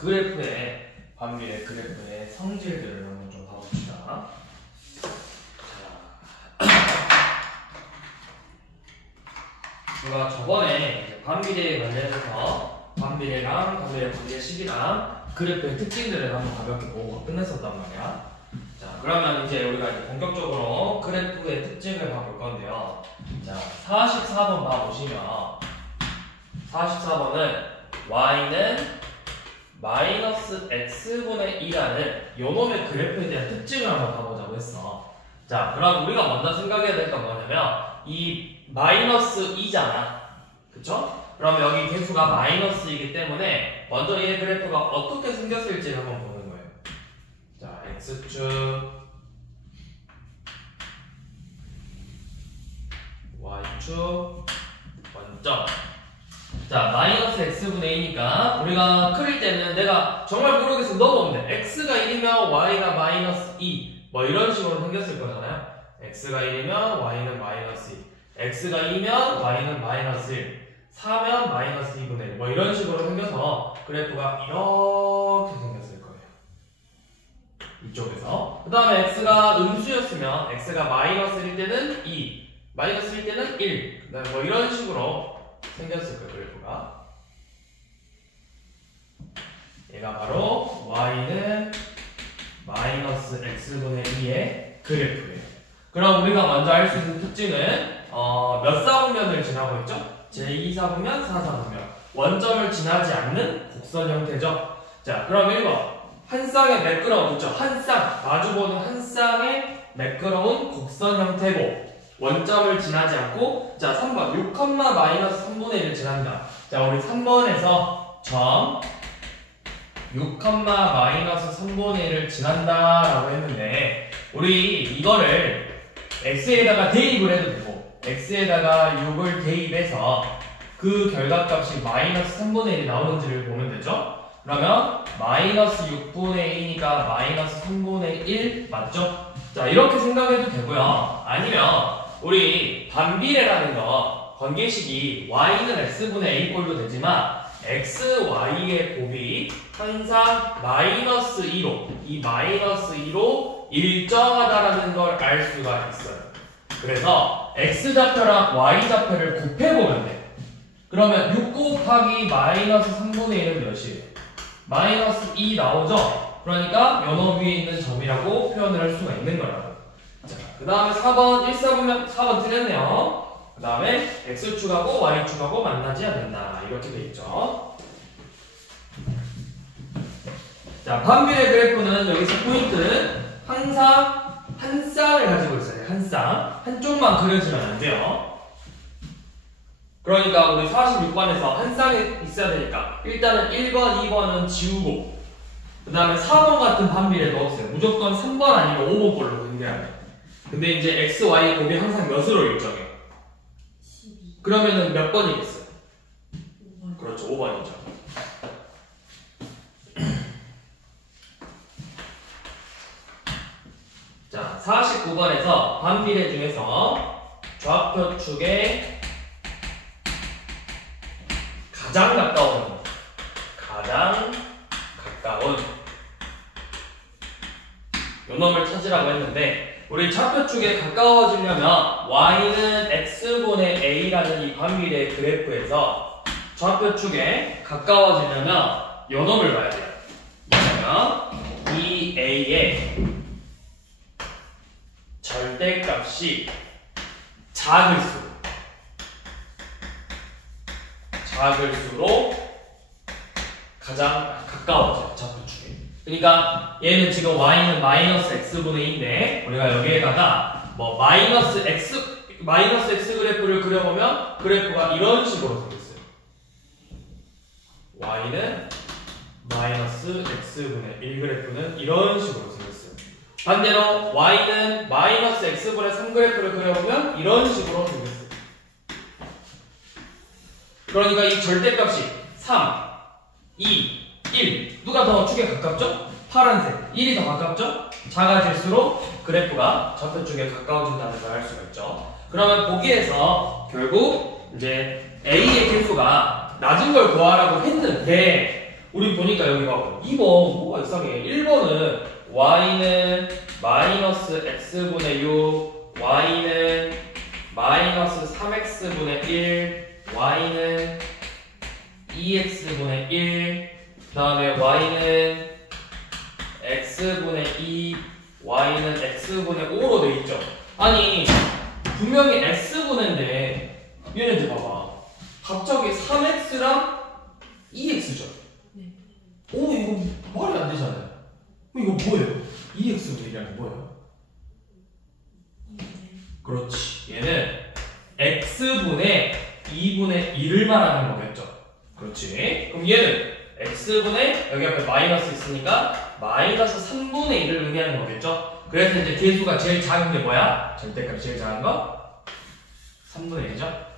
반비례 그래프의 성질들을 한번 좀 봐봅시다. 제가 저번에 반비례에 관련해서 반비례랑 반비례 관계식이랑 그래프의 특징들을 한번 가볍게 보고 끝냈었단 말이야. 자, 그러면 이제 우리가 이제 본격적으로 그래프의 특징을 봐볼 건데요. 자, 44번 봐보시면 44번은 y는 마이너스 x분의 2라는 요놈의 그래프에 대한 특징을 한번 봐보자고 했어. 자, 그럼 우리가 먼저 생각해야 될 건 뭐냐면 이 마이너스 2잖아. 그쵸? 그럼 여기 개수가 마이너스이기 때문에 먼저 얘 그래프가 어떻게 생겼을지 한번 보는 거예요. 자, x축, y축, 원점. 자, 마이너스 x분의 2니까 우리가 그릴 때는 내가 정말 모르겠으면 넣어보면 돼. x가 1이면 y가 마이너스 2 뭐 이런 식으로 생겼을 거잖아요. x가 1이면 y는 마이너스 2, x가 2면 y는 마이너스 1, 4면 마이너스 2분의 1 뭐 이런 식으로 생겨서 그래프가 이렇게 생겼을 거예요. 이쪽에서. 그 다음에 x가 음수였으면 x가 마이너스일 때는 2, 마이너스일 때는 1, 그 다음에 뭐 이런 식으로 생겼을 거예요, 그래프가. 얘가 바로 y는 마이너스 x분의 2의 그래프예요. 그럼 우리가 먼저 알 수 있는 특징은 몇 사분면을 지나고 있죠? 제2사분면, 4사분면. 원점을 지나지 않는 곡선 형태죠. 자, 그럼 1번. 한 쌍의 매끄러운, 그렇죠? 한 쌍, 마주보는 한 쌍의 매끄러운 곡선 형태고 원점을 지나지 않고, 자, 3번 6, 마이너스 3분의 1을 지난다. 자, 우리 3번에서 점 6, 마이너스 3분의 1을 지난다 라고 했는데 우리 이거를 x에다가 대입을 해도 되고 x에다가 6을 대입해서 그 결과값이 마이너스 3분의 1이 나오는지를 보면 되죠? 그러면 마이너스 6분의 2니까 마이너스 3분의 1 맞죠? 자, 이렇게 생각해도 되고요. 아니면 우리 반비례라는 거 관계식이 y는 x분의 a꼴도 되지만 x, y의 곱이 항상 마이너스 2로 이 마이너스 2로 일정하다라는 걸 알 수가 있어요. 그래서 x좌표랑 y좌표를 곱해보면 돼. 그러면 6 곱하기 마이너스 3분의 1은 몇이에요? 마이너스 2 나오죠? 그러니까 연어 위에 있는 점이라고 표현을 할 수가 있는 거라고. 자, 그 다음에 4번 1사분면 4번 틀렸네요. 그 다음에 x축하고 y축하고 만나지 않는다. 이렇게 돼 있죠. 자, 반비례 그래프는 여기서 포인트는 항상 한 쌍을 가지고 있어요. 한 쌍. 한쪽만 그려지면 안 돼요. 그러니까 우리 46번에서 한 쌍이 있어야 되니까 일단은 1번, 2번은 지우고 그 다음에 4번 같은 반비례 넣었어요. 무조건 3번 아니면 5번 걸로 생겨야 돼. 근데 이제 x, y 곱이 항상 몇으로 일정해요? 12. 그러면은 몇 번이겠어요? 5번. 그렇죠, 5번이죠. 자, 49번에서 반비례 중에서 좌표축에 가장 가까운 요놈을 찾으라고 했는데 우리 좌표축에 가까워지려면 y는 x분의 a라는 이 반비례 그래프에서 좌표축에 가까워지려면 요놈을 봐야 돼요. 그러면 이 a의 절대값이 작을수록 가장 가까워져요, 좌표축에. 그러니까 얘는 지금 y는 마이너스 x분의 2인데 우리가 여기에다가 뭐 마이너스 x 그래프를 그려보면 그래프가 이런 식으로 생겼어요. y는 마이너스 x분의 1 그래프는 이런 식으로 생겼어요. 반대로 y는 마이너스 x분의 3 그래프를 그려보면 이런 식으로 생겼어요. 그러니까 이 절대값이 3, 2, 1 누가 더 축에 가깝죠? 파란색 1이 더 가깝죠? 작아질수록 그래프가 좌표축에 가까워진다는 걸 알 수가 있죠. 그러면 보기에서 결국 이제 A의 개수가 낮은 걸 구하라고 했는데 우리 보니까 여기 봐. 2번 뭐가 이상해. 1번은 y는 마이너스 x분의 6, y는 마이너스 3x분의 1, y는 2x분의 1, 그 다음에 y는 x분의 2, y는 x분의 5로 돼 있죠. 아니 분명히 x분인데 얘네들 봐봐. 갑자기 3x랑 2x죠. 네. 오 이거 말이 안 되잖아요. 이거 뭐예요? 2x분의 1이라는 게 뭐예요? 그렇지. 얘는 x분의 2분의 1을 말하는 거겠죠. 그렇지. 그럼 얘는 x분의 여기 앞에 마이너스 있으니까 마이너스 3분의 1을 의미하는 거겠죠. 그래서 이제 개수가 제일 작은 게 뭐야? 절대값이 제일 작은 거? 3분의 1이죠.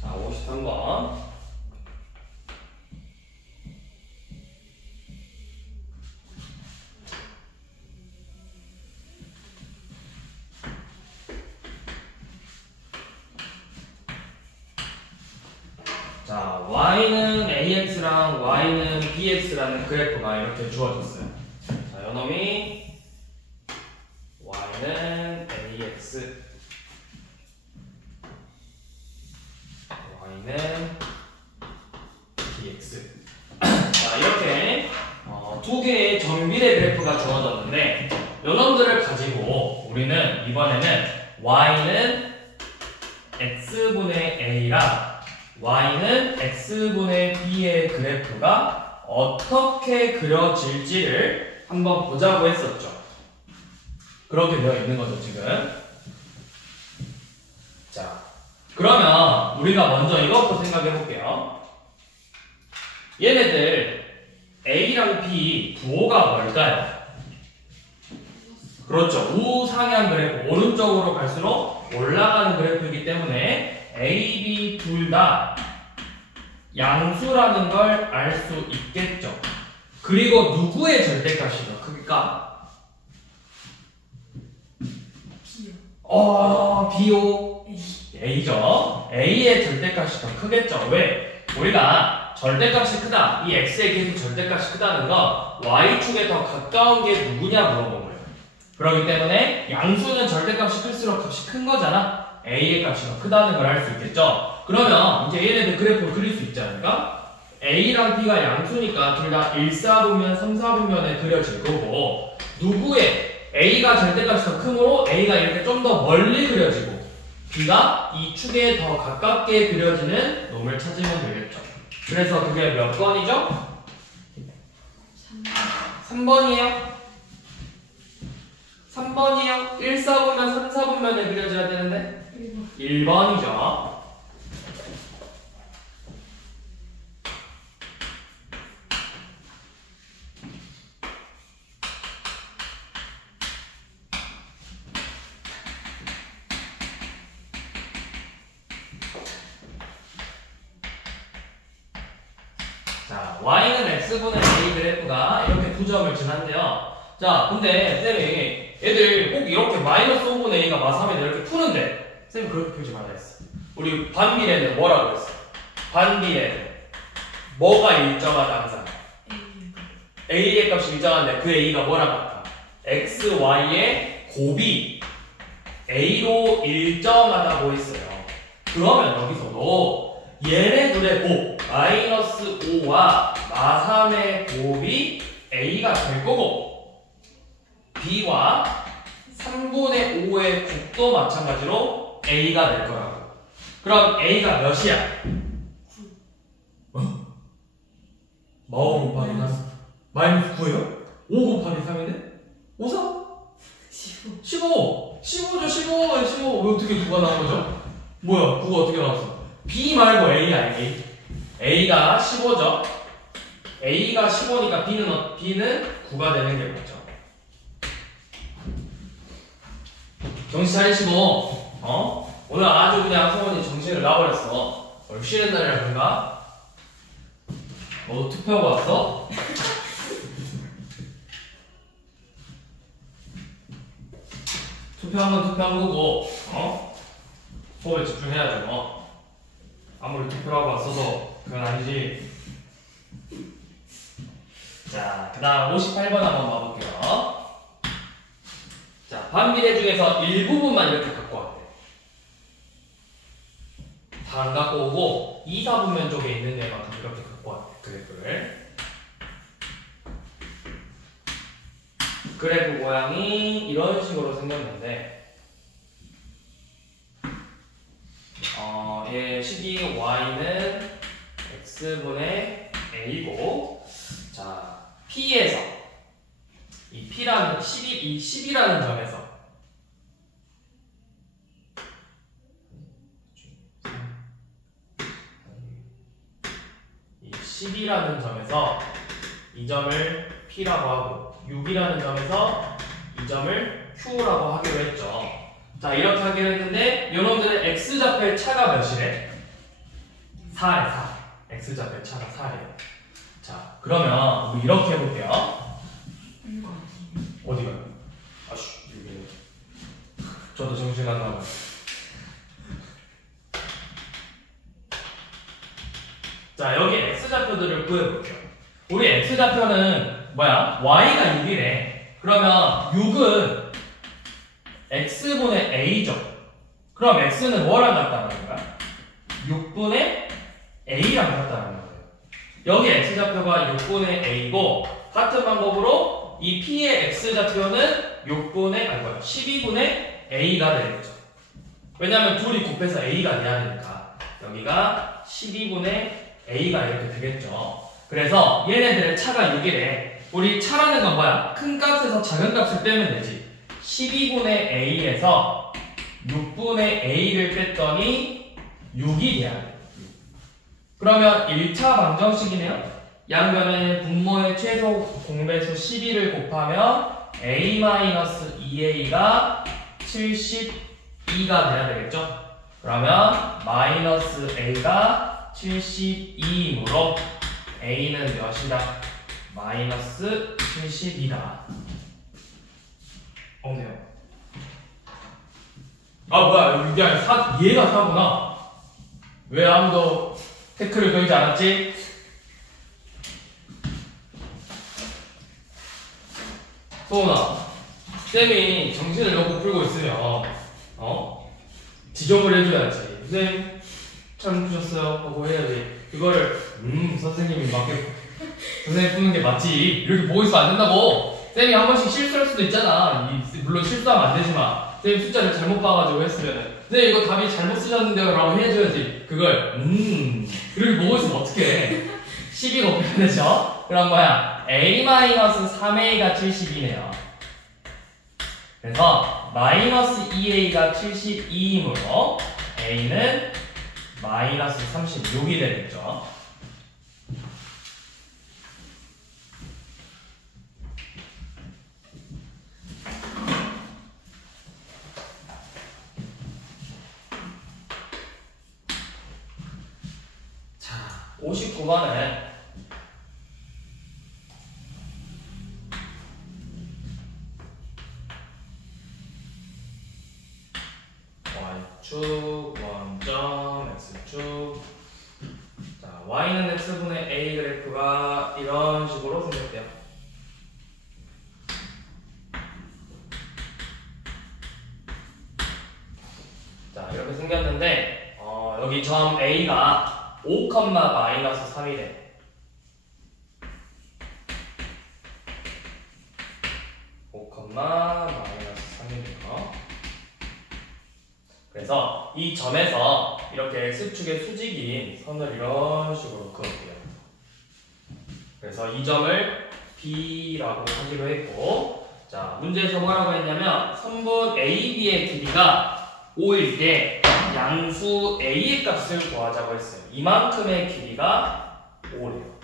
자, 53번. 자, y는 ax랑 y는 bx라는 그래프가 이렇게 주어졌어요. 자, 요놈이 y는 ax, y는 bx. 자, 이렇게 두 개의 정비례 그래프가 주어졌는데 요놈들을 가지고 우리는 이번에는 y는 x분의 a랑 y는 x분의 b의 그래프가 어떻게 그려질지를 한번 보자고 했었죠. 그렇게 되어 있는 거죠, 지금. 자, 그러면 우리가 먼저 이것부터 생각해 볼게요. 얘네들 a랑 b 부호가 뭘까요? 그렇죠. 우상향 그래프, 오른쪽으로 갈수록 올라가는 그래프이기 때문에 A, B 둘 다 양수라는 걸 알 수 있겠죠. 그리고 누구의 절대값이 더 클까? B요. B요. A. A죠. A의 절대값이 더 크겠죠. 왜? 우리가 절대값이 크다, 이 X의 계수 절대값이 크다는 건 Y축에 더 가까운 게 누구냐 물어본 거예요. 그렇기 때문에 양수는 절대값이 클수록 값이 큰 거잖아. A의 값이 더 크다는 걸 알 수 있겠죠? 그러면 이제 얘네들 그래프를 그릴 수 있지 않을까? A랑 B가 양수니까 둘 다 1, 4분면, 3, 4분면에 그려질 거고 누구의 A가 절대값이 더 크므로 A가 이렇게 좀 더 멀리 그려지고 B가 이 축에 더 가깝게 그려지는 놈을 찾으면 되겠죠. 그래서 그게 몇 번이죠? 3번이에요. 3번이에요. 1, 4분면, 3, 4분면에 그려져야 되는데 1번이죠. 자, y는 x분의 a 그래프가 이렇게 두 점을 지난데요. 자, 근데 쌤이 얘들 꼭 이렇게 마이너스 5분의 a가 마삼에 이렇게 푸는데 쌤이 그렇게 풀지 말라 했어. 우리 반비례는 뭐라고 했어? 반비례는 뭐가 일정하다 항상? a의 값이 일정한데 그 a가 뭐랑 같아? x, y의 곱이 a로 일정하다고 했어요. 그러면 여기서도 얘네들의 곱 마이너스 5와 마삼의 곱이 a가 될 거고 b와 3분의 5의 곱도 마찬가지로 a가 될 거라고. 그럼 a가 몇이야? 9. 뭐 곱하기 3? 마이너스 9예요? 5 곱하기 3인데? 5, 3? 15. 15죠, 15. 15. 왜 어떻게 9가 나온 거죠? 뭐야, 9가 어떻게 나왔어? B 말고 A야, A. A가 15죠. A가 15니까 B는 9가 되는 게 맞죠. 정신 차리시고 오늘 아주 그냥 성원이 정신을 놔버렸어. 오늘 쉬는 날이라 그런가? 너도 투표하고 왔어? 투표한 건 투표한 거고 수업에 집중해야죠. 아무리 투표를 하고 왔어도 그건 아니지. 자, 그 다음 58번 한번 봐볼게요. 자, 반비례 중에서 일부분만 이렇게 갖고 왔대. 다 안 갖고 오고 2, 4분면 쪽에 있는 애만큼 이렇게 갖고 왔대. 그래프를. 그래프 모양이 이런 식으로 생겼는데 얘 식이 y는 x분의 a고, 자, p에서 이 p라는 10이라는 점에서 이 10이라는 점에서 이 점을 p라고 하고 6이라는 점에서 이 점을 q라고 하기로 했죠. 자, 이렇게 하기로 했는데 이놈들의 x좌표의 차가 몇이래? 4래, 4. x좌표의 차가 4래요. 자, 그러면 우리 이렇게 해볼게요. 이거 어디 가요? 아씨, 여기. 저도 정신 안 나고. 자, 여기 x좌표들을 구해볼게요. 우리 x좌표는 뭐야? y가 6이래. 그러면 6은 x분의 a죠. 그럼 x는 뭐랑 같다는 거야? 6분의 a랑 같다는 거예요. 여기 x좌표가 6분의 a고, 같은 방법으로 이 p의 x좌표는 12분의 a가 되겠죠. 왜냐하면 둘이 곱해서 a가 돼야 되니까. 여기가 12분의 a가 이렇게 되겠죠. 그래서 얘네들의 차가 6이래. 우리 차라는 건 뭐야? 큰 값에서 작은 값을 빼면 되지. 12분의 a에서 6분의 a를 뺐더니 6이 돼야 돼. 그러면 1차 방정식이네요. 양변의 분모의 최소 공배수 12를 곱하면 a-2a가 72가 돼야 되겠죠. 그러면 마이너스 a가 72이므로 a는 몇이다? 마이너스 72다. 없네요. 아, 뭐야, 이게 아니라 얘가 4구나. 왜 아무도 태클을 걸지 않았지? 소은아, 쌤이 정신을 너무 풀고 있으면 지적을 해줘야지. 선생님 잘 푸셨어요 하고 해야지. 그거를 선생님이 선생님 푸는 게 맞지 이렇게 보고 있으면 안 된다고. 쌤이 한 번씩 실수할 수도 있잖아. 물론 실수하면 안 되지만 쌤이 숫자를 잘못 봐가지고 했으면은 선생님 이거 답이 잘못 쓰셨는데요 라고 해줘야지. 그걸 이렇게 보고 있으면 어떡해. 12 곱해야 되죠. 그럼 뭐야, a-3a가 72네요 그래서 마이너스 2a가 72이므로 a는 마이너스 36이 되겠죠. 자, 59번은 y축, 원점, x축. 자, y는 x분의 a 그래프가 이런 식으로 생겼대요. 자, 이렇게 생겼는데 여기 점 a가 5, 마이너스 3이래. 5, 마이너스 3이네요. 그래서 이 점에서 이렇게 x축의 수직인 선을 이런 식으로 그을게요. 그래서 이 점을 B라고 하기로 했고, 자, 문제에서 뭐라고 했냐면 선분 AB의 길이가 5일 때 양수 A의 값을 구하자고 했어요. 이만큼의 길이가 5래요.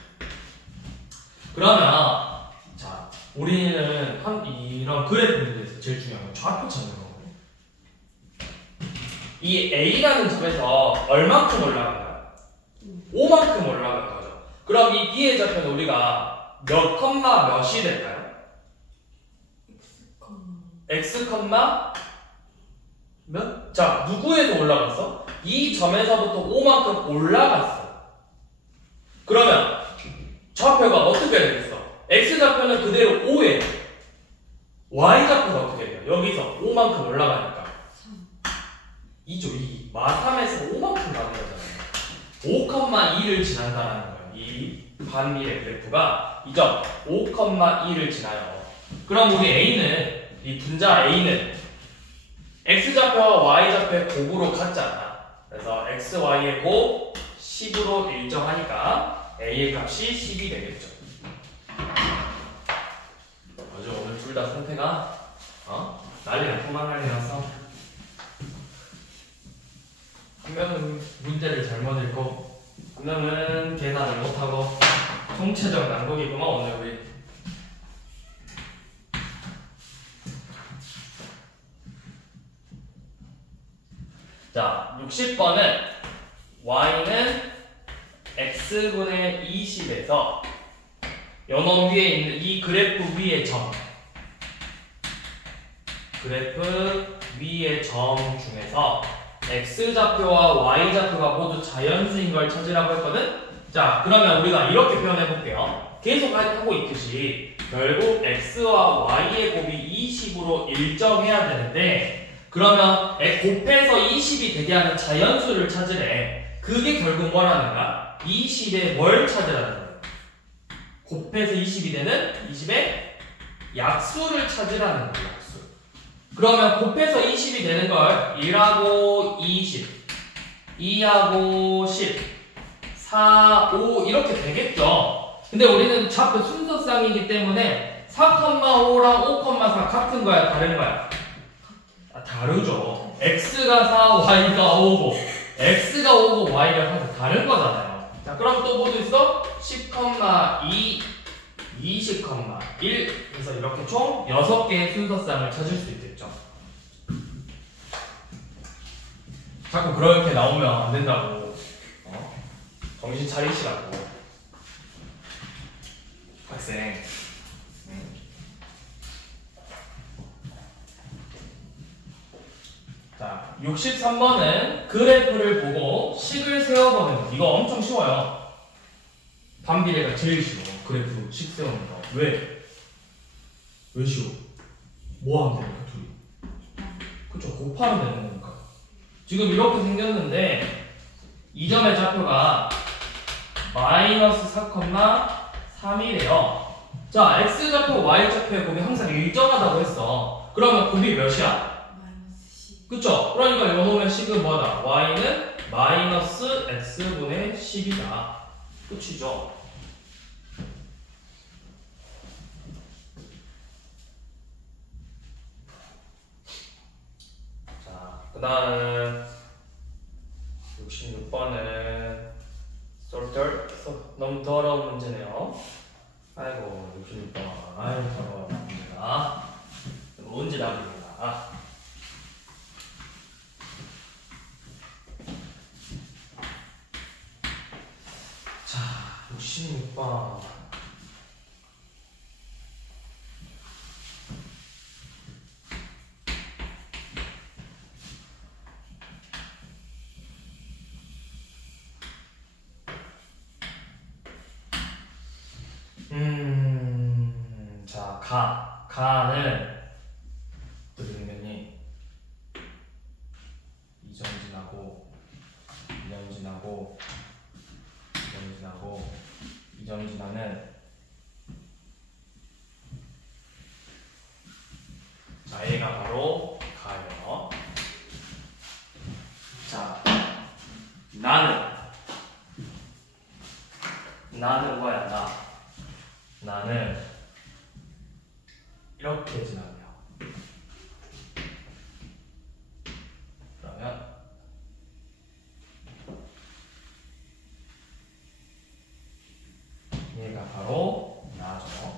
그러면 자, 우리는 이런 그래프 문제에서 제일 중요한 건 좌표 찾는 거거든요. 이 A라는 점에서 얼만큼 올라가나요? 5만큼 올라갈 거죠. 그럼 이 B의 좌표는 우리가 몇 컴마 몇이 될까요? X 컴마 몇? 자, 누구에서 올라갔어? 이 점에서부터 5만큼 올라갔어. 그러면 좌표가 어떻게 되겠어? X 좌표는 그대로 5예요. Y 좌표가 어떻게 돼요? 여기서 5만큼 올라가니까 2죠. 2. 마3에서 5만큼 가는 거잖아요. 5,2를 지난다는 거예요. 이 반비례 그래프가 이 점 5,2를 지나요. 그럼 우리 A는 이 분자 A는 X좌표와 Y좌표의 곱으로 같잖아. 그래서 X, Y의 곱 10으로 일정하니까 A의 값이 10이 되겠죠. 어제 오늘 둘 다 상태가 난리 났구만. 난리 났어. 한 명은 문제를 잘못 읽고 한 명은 계산을 못하고 총체적 난국이구만 오늘 우리. 자, 60번은 y는 x분의 20에서 요놈 위에 있는 이 그래프 위의 점, 그래프 위의 점 중에서 x좌표와 y좌표가 모두 자연수인 걸 찾으라고 했거든? 자, 그러면 우리가 이렇게 표현해 볼게요. 계속 하고 있듯이 결국 x와 y의 곱이 20으로 일정해야 되는데, 그러면 곱해서 20이 되게 하는 자연수를 찾으래. 그게 결국 뭐라는 거야? 20에 뭘 찾으라는 거야? 곱해서 20이 되는 20의 약수를 찾으라는 거야. 약수. 그러면 곱해서 20이 되는 걸 1하고 20, 2하고 10, 4, 5 이렇게 되겠죠. 근데 우리는 좌표 순서쌍이기 때문에 4,5랑 5,4 같은 거야, 다른 거야? 다르죠. x가 4, y가 5고 x가 5고 y가 4고 다른 거잖아요. 자, 그럼 또 뭐도 있어? 10,2, 20,1 그래서 이렇게 총 6개의 순서쌍을 찾을 수 있겠죠. 자꾸 그렇게 나오면 안 된다고. 정신 차리시라고. 학생. 자, 63번은 그래프를 보고 식을 세워보는 거. 이거 엄청 쉬워요. 반비례가 제일 쉬워. 그래프 식 세우는 거. 왜? 왜 쉬워? 뭐 하면 되니까 둘이? 그쵸, 곱하면 되는 거니까. 지금 이렇게 생겼는데 이 점의 좌표가 마이너스 4,3이래요. 자, x좌표, y좌표의 곱이 항상 일정하다고 했어. 그러면 곱이 몇이야? 그쵸? 그러니까 요놈의 식은 뭐다? y는 마이너스 x분의 10이다. 끝이죠? 자, 그 다음 66번은 너무 더러운 문제네요. 아이고, 66번. 아이고, 더러운 문제다. 문제 답입니다. 자, 66번. 자, 가는 어떻게 생겼니? 2점 지나고 2점 지나고 2점 지나고 2점 지나는 자, 얘가 바로 가예요. 자, 나는 뭐야? 나는 이렇게 지나면 그러면 얘가 바로 나죠.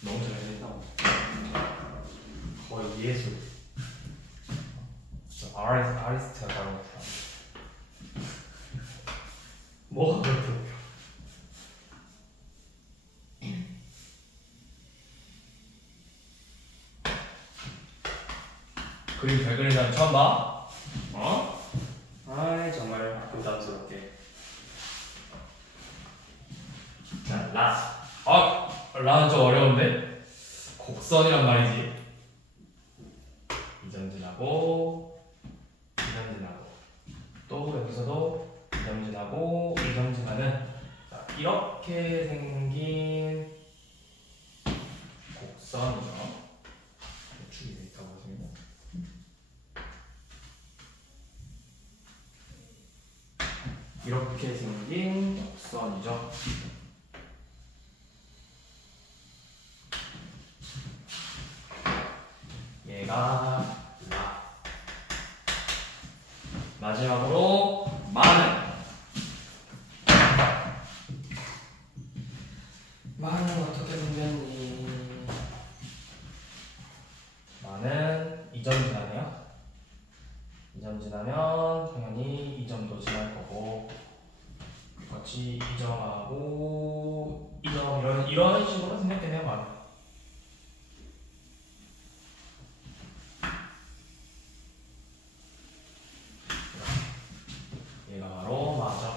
너무 잘 된다. 거의 예술. 뭐가 그렇게 웃겨? 그림 잘 그리는 사람 처음 봐? 어? 아이 정말 부담스럽게. 자, 라. 라는 좀 어려운데? 곡선이란 말이지. 2점 지나고 2점 지나고 또 여기서도 2점 지나고 2점 지나는 자, 이렇게 생긴 곡선이죠. 축이 돼 있다고 하시면 이렇게 생긴 곡선이죠. 얘가 라. 마지막으로 마는 어떻게 생겼니? 마는 2점 지나네요. 2점 지나면 당연히 2점도 지날 거고 같이 2점하고 2점 이런 식으로 생겼겠네요. 마는. 얘가 바로 마죠.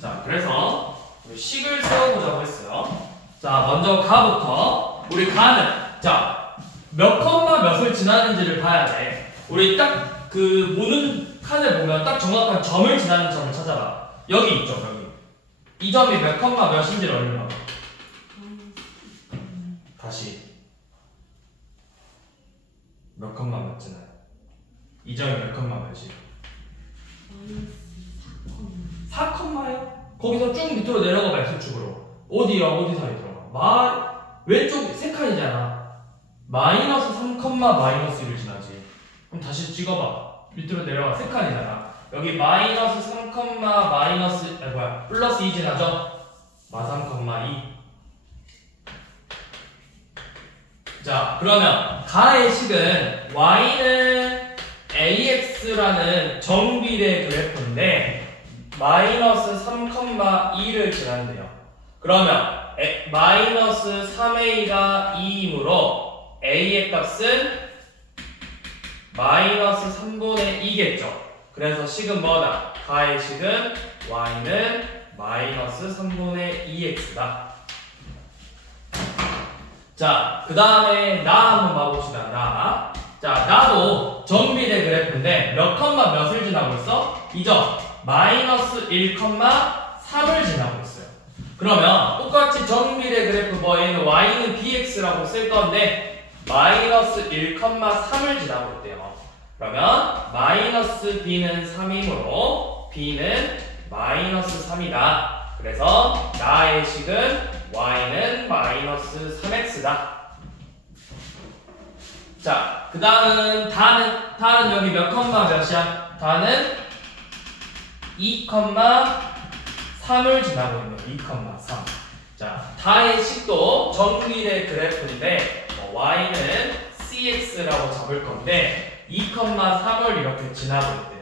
자, 그래서 우리 식을 세워보자고 했어요. 자, 먼저 가부터 우리 가는 자, 몇 컴마 몇을 지나는지를 봐야 돼. 우리 딱 그 보는 칸을 보면 딱 정확한 점을 지나는 점을 찾아봐. 여기 있죠, 여기. 이 점이 몇 컴마 몇인지를 얼른 봐봐. 다시 몇 컴마 몇 지나요? 이 점이 몇 컴마 몇이에요? 4컴마요? 거기서 쭉 밑으로 내려가봐. X축으로 어디야? 어디 사이 들어가? 왼쪽 세 칸이잖아. 마이너스 3, 마이너스 1을 지나지. 그럼 다시 찍어봐. 밑으로 내려가. 세 칸이잖아. 여기 마이너스 3, 플러스 2 지나죠? 마 3, 2. 자, 그러면 가의 식은 y는 ax라는 정비례 그래프인데 마이너스 3, 2를 지난대요. 그러면 마이너스 3a가 2이므로 a의 값은 마이너스 3분의 2겠죠. 그래서 식은 뭐다? 가의 식은 y는 마이너스 3분의 2x다. 자, 그 다음에 나 한번 봐봅시다. 나. 자, 나도 정비례 그래프인데 몇 컴마 몇을 지나고 있어? 이 점 마이너스 1, 3을 지나고 있어요. 그러면 똑같이 정비례 그래프 뭐에는 y는 bx라고 쓸 건데 마이너스 1, 3을 지나고 있대요. 그러면 마이너스 b는 3이므로 b는 마이너스 3이다. 그래서 나의 식은 y는 마이너스 3x다. 자, 그 다음은 다는 여기 몇 컴마 몇이야? 다는 2, 3을 지나고 있네요. 2, 3. 자, 다의 식도 정비례 그래프인데 y는 cx라고 잡을 건데 2, 3을 이렇게 지나고 있대요.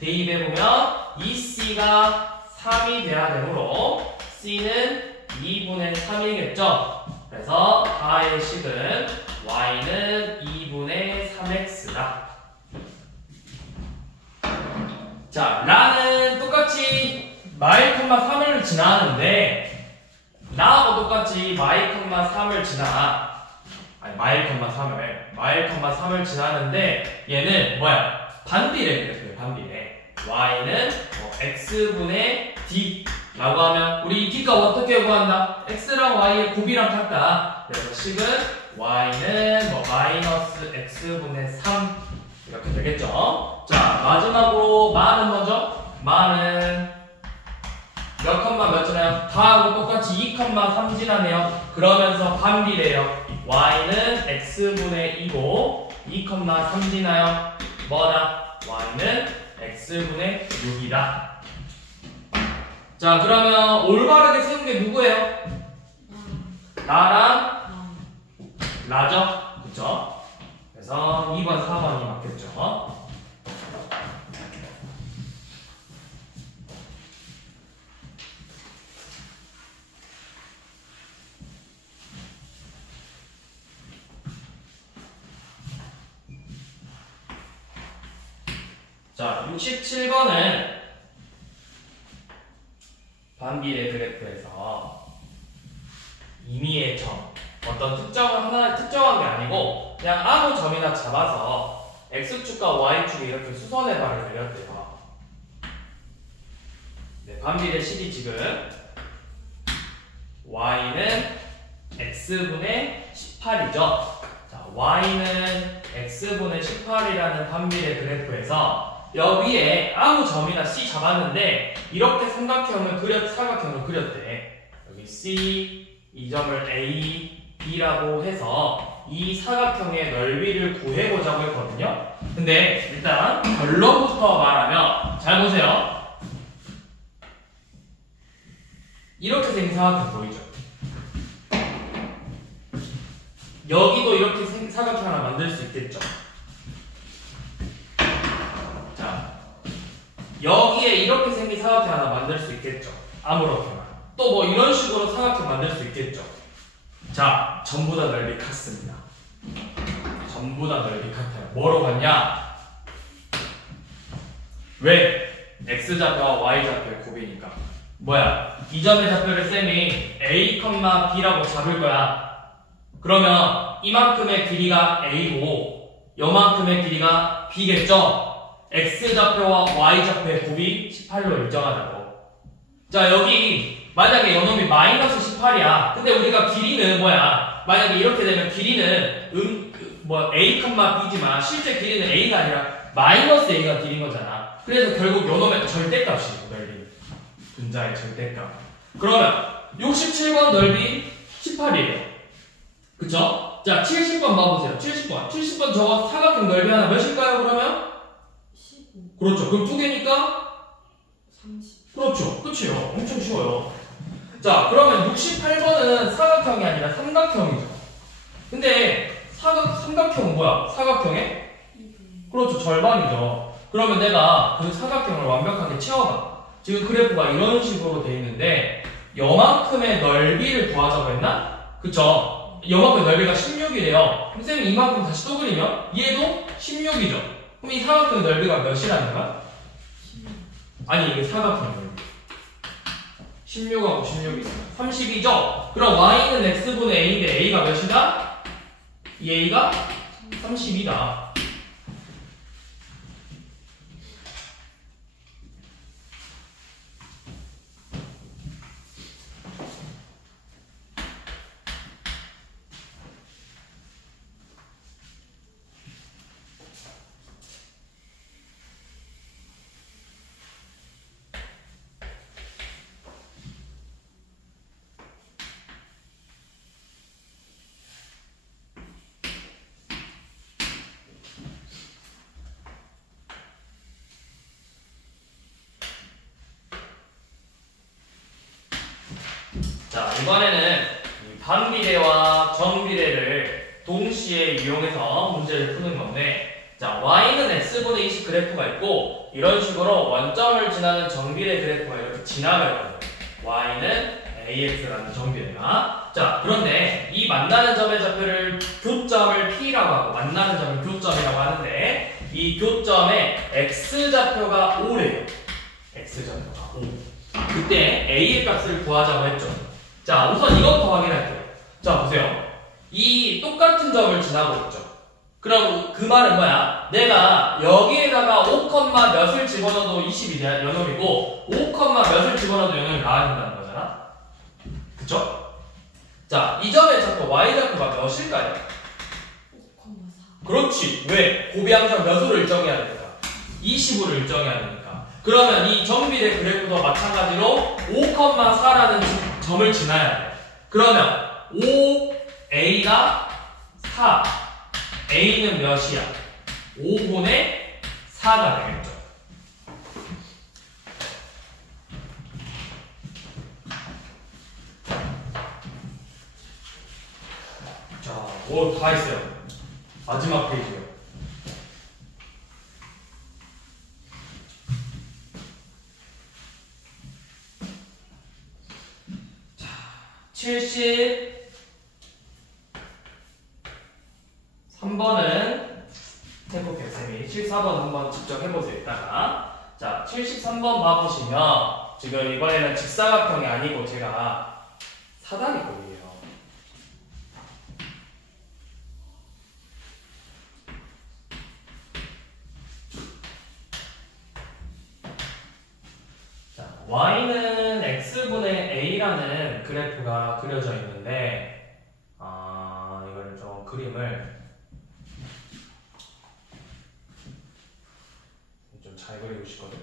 대입해보면 2c가 3이 돼야 되므로 c는 2분의 3이겠죠? 그래서 다의 식은 y는 2분의 3x다. 자, 라는 똑같이 마일, 3을 지나는데 나하고 똑같이 마일, 3을 지나. 아니, 마일, 3을 지나는데 얘는 뭐야? 반비례 그래프예요. 반비례. y는 x분의 d 라고 하면 우리 이 d값 어떻게 구한다? x랑 y의 곱이랑 같다. 그래서 식은 y는 마이너스 x분의 3 이렇게 되겠죠. 자, 마지막으로 마는 뭐죠? 마는 몇 컴마 몇 지나요? 다하고 똑같이 2, 3 지나네요. 그러면서 반비례요. y는 x분의 2고 2, 3 지나요. 뭐다? y는 x분의 6이다. 자, 그러면 올바르게 세운 게 누구예요? 나랑 라죠? 그쵸? 그래서 2번, 4번이 맞겠죠? 자, 67번은 반비례 그래프에서 임의의 점, 어떤 하나 특정한 게 아니고 그냥 아무 점이나 잡아서 x축과 y축이 이렇게 수선의 발을 그렸대요. 네, 반비례 식이 지금 y는 x분의 18이죠. 자, y는 x분의 18이라는 반비례 그래프에서 여기에 아무 점이나 c 잡았는데 이렇게 사각형을 그렸대. 여기 c, 이 점을 a, b라고 해서 이 사각형의 넓이를 구해보자고 했거든요. 근데 일단 결론부터 말하면 잘 보세요. 이렇게 생긴 사각형 보이죠? 여기도 이렇게 사각형 하나 만들 수 있겠죠? 자, 여기에 이렇게 생긴 사각형 하나 만들 수 있겠죠? 아무렇게나. 또 뭐 이런 식으로 사각형 만들 수 있겠죠? 자, 전부 다 넓이 같습니다. 전부 다 넓이 같아요. 뭐로 같냐? 왜? x좌표와 y좌표의 곱이니까. 뭐야? 이 점의 좌표를 쌤이 a, b라고 잡을 거야. 그러면 이만큼의 길이가 a고 요만큼의 길이가 b겠죠? x좌표와 y좌표의 곱이 18로 일정하다고. 자, 여기 만약에 요놈이 마이너스 18이야. 근데 우리가 길이는 뭐야? 만약에 이렇게 되면 길이는 a, b지만 실제 길이는 a가 아니라 마이너스 a가 길인 거잖아. 그래서 결국 요놈의 절대값이고 넓이. 분자의 절대값. 그러면 67번 넓이 18이에요. 그쵸? 자, 70번 봐보세요. 70번 저거 사각형 넓이 하나 몇일까요, 그러면? 15. 그렇죠. 그럼 두 개니까? 30. 그렇죠. 끝이에요. 엄청 쉬워요. 자, 그러면 68번은 사각형이 아니라 삼각형이죠. 근데 삼각형은 뭐야? 사각형의? 2분. 그렇죠. 절반이죠. 그러면 내가 그 사각형을 완벽하게 채워봐. 지금 그래프가 이런 식으로 돼 있는데 요만큼의 넓이를 구하자고 했나? 그쵸? 요만큼의 넓이가 16이래요. 그럼 쌤이 이만큼 다시 또 그리면 얘도 16이죠. 그럼 이 사각형의 넓이가 몇이라는 거야? 아니, 이게 사각형 넓이 16하고 16이 30이죠? 그럼 y는 x분의 a인데 a가 몇이다? 이 a가 30이다. 자, 이번에는 이 반비례와 정비례를 동시에 이용해서 문제를 푸는 건데, 자, y는 x분의 20 그래프가 있고 이런 식으로 원점을 지나는 정비례 그래프가 이렇게 지나가요. y는 ax라는 정비례가. 자, 그런데 이 만나는 점의 좌표를 교점을 p라고 하고 만나는 점을 교점이라고 하는데 이 교점에 x좌표가 5래요. x좌표가 5. 그때 a의 값을 구하자고 했죠. 자, 우선 이것부터 확인할게요. 자, 보세요. 이 똑같은 점을 지나고 있죠. 그럼 그 말은 뭐야? 내가 여기에다가 5, 몇을 집어넣어도 20이 연놈이고 5, 몇을 집어넣어도 연놈이 나와준다는 거잖아. 그쵸? 자, 이 점의 좌표 y좌표가 몇일까요? 5,4. 그렇지. 왜? 곱이 항상 몇으로 일정해야 되니까? 20으로 일정해야 되니까. 그러면 이 정비례 그래프도 마찬가지로 5,4라는 점을 지나야 돼. 그러면 5a가 4, a는 몇이야? 5분의 4가 되겠죠. 자, 오, 다 했어요. 마지막 페이지요. 자, 73번은 해볼게요, 쌤이. 14번 한번 직접 해보세요. 이따가. 자, 73번 봐보시면 지금 이번에는 직사각형이 아니고 제가 사다리꼴이에요. 자, y는 x분의 a라는 그래프가 그려져 있는데 이거를 좀 그림을 좀 잘 그리고 싶거든.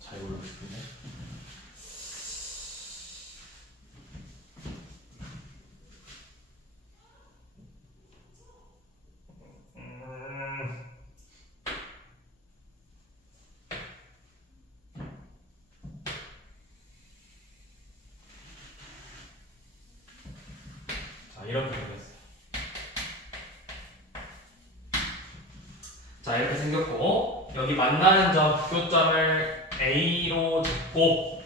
잘 그리고 싶은데. 이렇게 생겼어요. 자, 이렇게 생겼고 여기 만나는 점 교점을 A로 잡고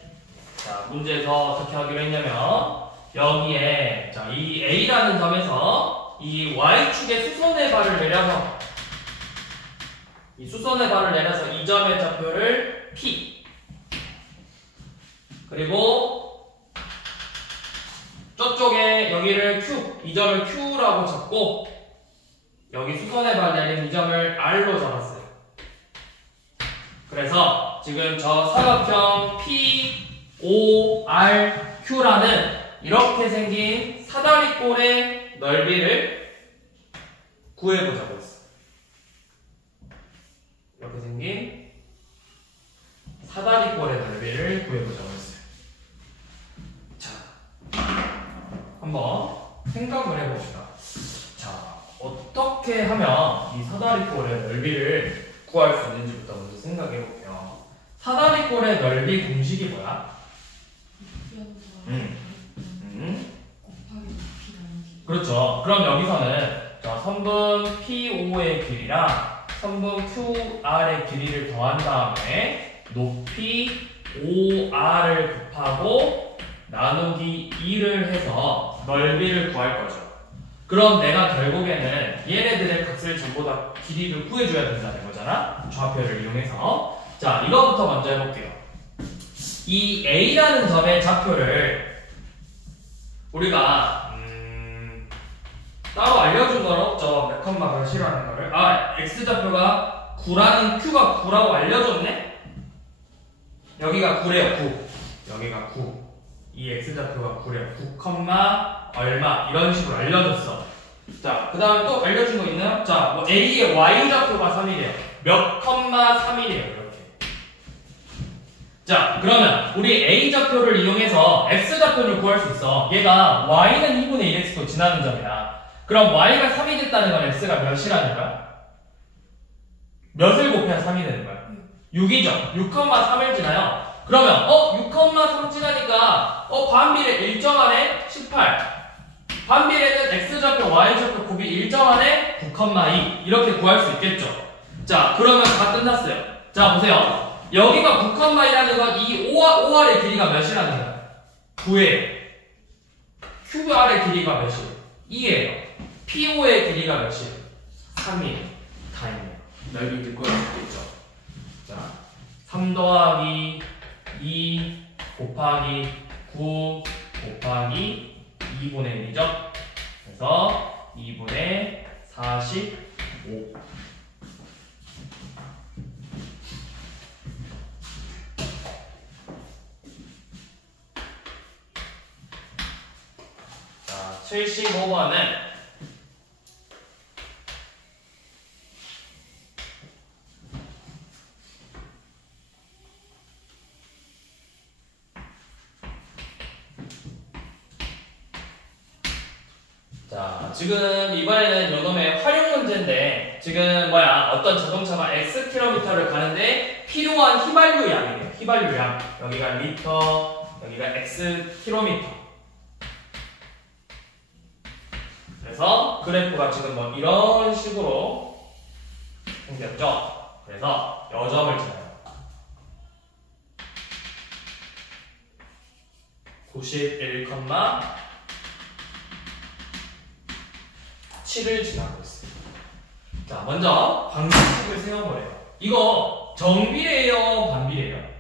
자, 문제에서 어떻게 하기로 했냐면 여기에 자, 이 A라는 점에서 이 Y축의 수선의 발을 내려서 이 수선의 발을 내려서 이 점의 좌표를 P 그리고 저쪽에 여기를 Q, 이 점을 Q라고 잡고 여기 수선의 발 내린 이 점을 R로 잡았어요. 그래서 지금 저 사각형 PORQ라는 이렇게 생긴 사다리꼴의 넓이를 구해보자고 했어. 이렇게 생긴 사다리꼴의 넓이를 구해보자고 했어요. 한번 생각을 해봅시다. 자, 어떻게 하면 이 사다리꼴의 넓이를 구할 수 있는지부터 먼저 생각해볼게요. 사다리꼴의 넓이 공식이 뭐야? 곱하기 높이 나누기. 그렇죠. 그럼 여기서는 자, 선분 PO의 길이랑 선분 QR의 길이를 더한 다음에 높이 OR을 곱하고 나누기 2를 해서 넓이를 구할 거죠. 그럼 내가 결국에는 얘네들의 값을 전부 다 길이를 구해줘야 된다는 거잖아. 좌표를 이용해서. 자, 이거부터 먼저 해볼게요. 이 A라는 점의 좌표를 우리가 따로 알려준 건 없죠. 몇 컴마가 싫어하는 거를. X좌표가 9라는 Q가 9라고 알려줬네? 여기가 9래요, 9. 여기가 9. 이 X좌표가 9래요. 9, 얼마 이런 식으로 알려줬어. 자, 그 다음에 또 알려준 거 있나요? 자, 뭐 A의 Y좌표가 3이래요. 몇 컴마 3이래요. 이렇게. 자, 그러면 우리 A좌표를 이용해서 X좌표를 구할 수 있어. 얘가 Y는 2분의 1X도 지나는 점이다. 그럼 Y가 3이 됐다는 건 X가 몇이라는 거야? 몇을 곱해야 3이 되는 거야? 6이죠. 6,3을 지나요. 그러면 6,3 지나니까 반비례 일정하네 18. 반비례는 X좌표, Y좌표 곱이 일정하네 9,2 이렇게 구할 수 있겠죠. 자, 그러면 다 끝났어요. 자, 보세요. 여기가 9,2라는 건 이 OR의 길이가 몇이라는 거야? 9예요. QR의 길이가 몇이에요? 2예요. PO의 길이가 몇이에요? 3이에요. 다 있네요. 넓이 이제 구할 수 있겠죠. 자, 3 더하기 2 곱하기 9 곱하기 2분의 1이죠. 그래서 2분의 45. 자, 75번은 자, 지금 이번에는 요놈의 활용 문제인데 지금 어떤 자동차가 Xkm를 가는데 필요한 휘발유 양이에요. 휘발유 양. 여기가 리터, 여기가 Xkm. 그래서 그래프가 지금 이런 식으로 생겼죠? 그래서 여점을 지나요. 91,7을 지나고 있어요. 자, 먼저 방정식을 세워보래요. 이거 정비례예요, 반비례예요? 반비례.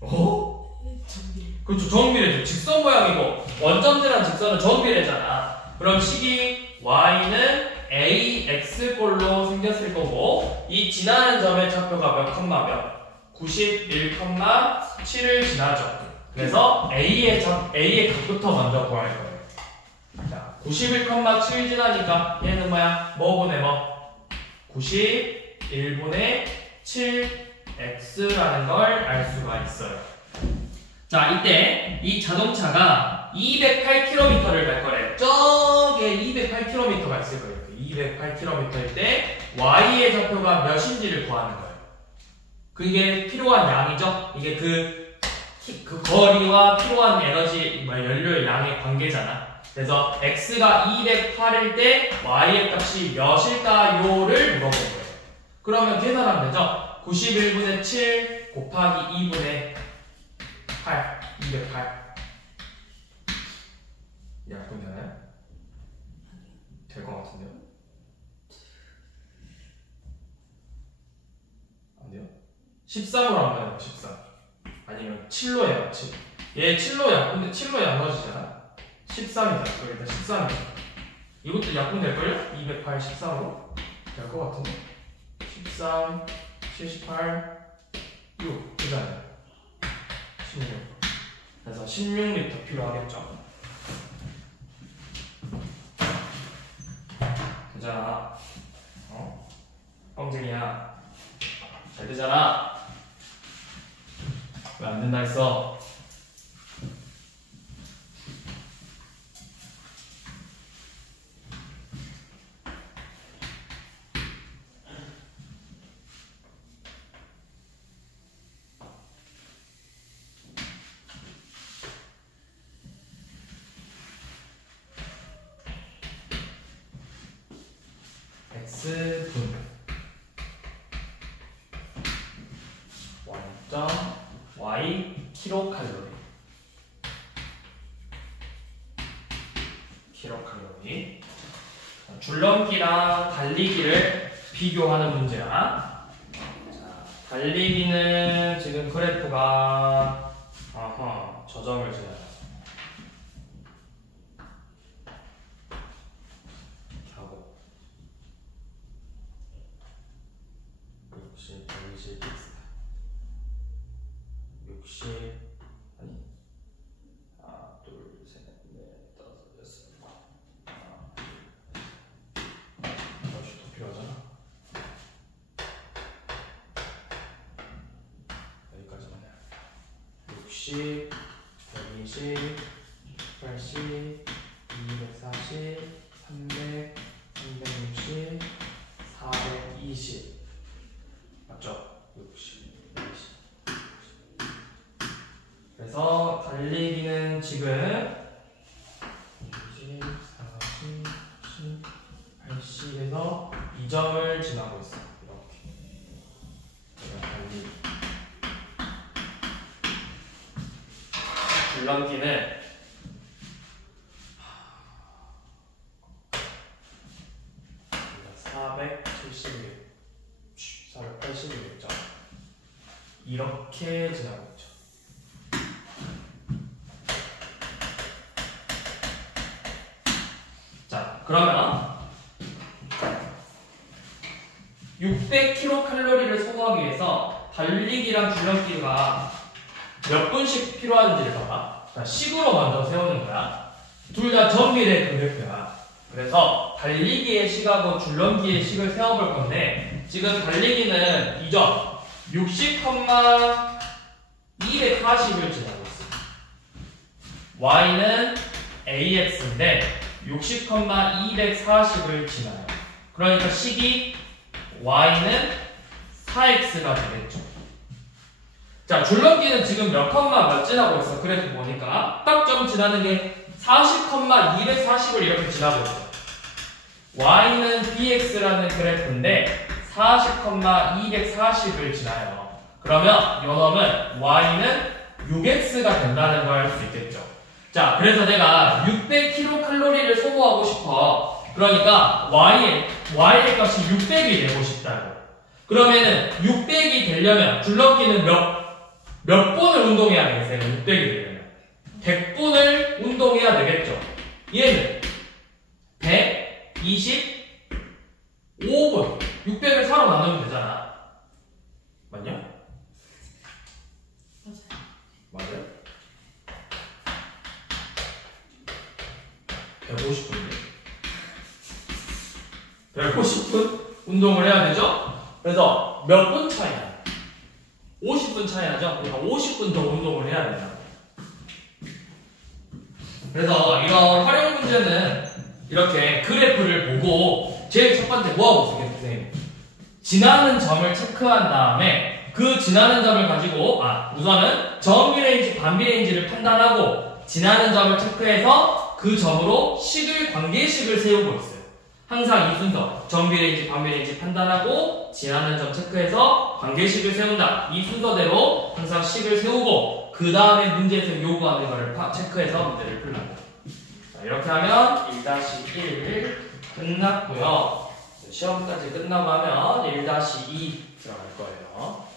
어? 정비례. 그렇죠, 정비례죠. 직선 모양이고 원점들한 직선은 정비례잖아. 그럼 식이 y는 ax꼴로 생겼을 거고 이 지나는 점의 좌표가 몇 컴마 몇? 91,7을 지나죠. 그래서 A의 값부터 먼저 구할 거예요. 자, 91,7 지나니까 얘는 뭐야? 뭐분의 뭐? 91분의 7x라는 걸 알 수가 있어요. 자, 이때 이 자동차가 208km를 갈 거래. 저게 208km가 있을 거예요. 208km일 때 y의 좌표가 몇인지를 구하는 거예요. 그게 필요한 양이죠. 이게 그 거리와 필요한 에너지, 연료의 양의 관계잖아. 그래서 x가 208일 때 y의 값이 몇일까요를 물어본 거예요. 그러면 계산하면 되죠. 91분의 7 곱하기 2분의 8, 208. 약분 되나요? 될 것 같은데요? 안 돼요? 13으로 한번 해요, 13. 아니면 7로 해요, 7. 얘 7로 약분데 7로 나눠지잖아. 13이잖아. 그럼 일단 13이죠. 이것도 약분 될걸요? 208, 13으로? 될 것 같은데? 13, 78, 6. 그잖아요. 16. 그래서 16리터 필요하겠죠. 되잖아. 어? 뻥쟁이야. 잘 되잖아. 왜 안 된다 했어? x분 원점 y 킬로칼로리 줄넘기랑 달리기를 비교하는 문제야. 자, 달리기는 지금 그래프가 저점을 지나요. 이렇게 하고 60, 120, 60 아니 하나, 둘, 셋, 넷, 다섯, 여섯 역시 더 필요하잖아. 여기까지만 해. 60, 120, 80, 240, 300, 360, 420 맞죠? 60, 20 그래서 달리기는 지금 20, 40, 10, 80에서 2점을 지나고 있어. 이렇게. 달리기. 줄넘기는 481겠죠. 이렇게 지나고 있죠. 자, 그러면 600kcal를 소모하기 위해서 달리기랑 줄넘기가 몇 분씩 필요한지를 봐봐. 자, 식으로 먼저 세우는 거야. 둘 다 정비례 그래프야. 그래서 달리기의 식하고 줄넘기의 식을 세워볼 건데 지금 달리기는 이 점 60,240을 지나고 있어. y는 ax인데 60,240을 지나요. 그러니까 식이 y는 4x가 되겠죠. 자, 줄넘기는 지금 몇 컴마 몇 지나고 있어. 그래프 보니까 딱 점 지나는 게 40,240을 이렇게 지나고 있어. y는 bx라는 그래프인데 40,240을 지나요. 그러면 요놈은 y는 6x가 된다는 걸 알 수 있겠죠. 자, 그래서 내가 600kcal를 소모하고 싶어. 그러니까 y의 값이 600이 되고 싶다고. 그러면은 600이 되려면 줄넘기는 몇 분을 운동해야 되겠어요? 600이 되려면 100분을 운동해야 되겠죠. 얘는 125분 600을 4로 나누면 되잖아. 맞냐? 맞아요. 150분인데 150분 운동을 해야 되죠? 그래서 몇 분 차이나? 50분 차이 나죠? 그러니까 50분 더 운동을 해야 된다. 그래서 이런 활용 문제는 이렇게 그래프를 보고 제일 첫 번째 뭐하고 있어요, 선생님? 지나는 점을 체크한 다음에 그 지나는 점을 가지고 우선은 정비레인지, 반비레인지를 판단하고 지나는 점을 체크해서 그 점으로 관계식을 세우고 있어요. 항상 이 순서, 정비레인지, 반비레인지 판단하고 지나는 점 체크해서 관계식을 세운다. 이 순서대로 항상 식을 세우고 그 다음에 문제에서 요구하는 것을 체크해서 문제를 풀란다. 자, 이렇게 하면 1-1 끝났고요. 시험까지 끝나고 하면 1-2 들어갈 거예요.